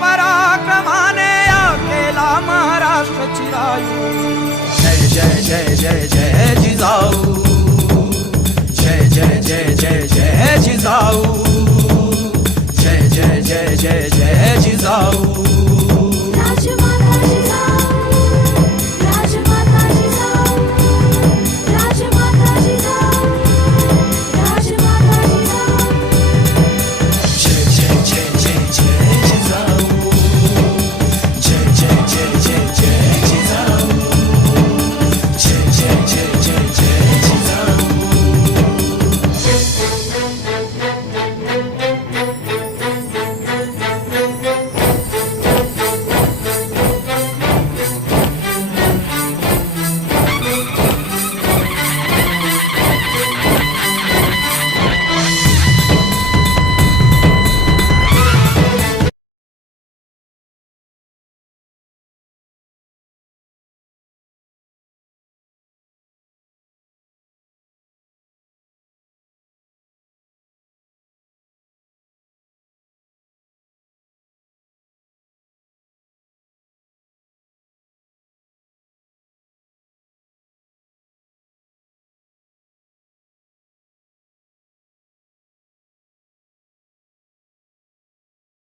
पराक्रमाने या केला महाराष्ट्र चिरायू. जय जय जय जय जय जिजाऊ, जय जय जय जय जय जिजाऊ, जय जय जय जय जय जिजाऊ.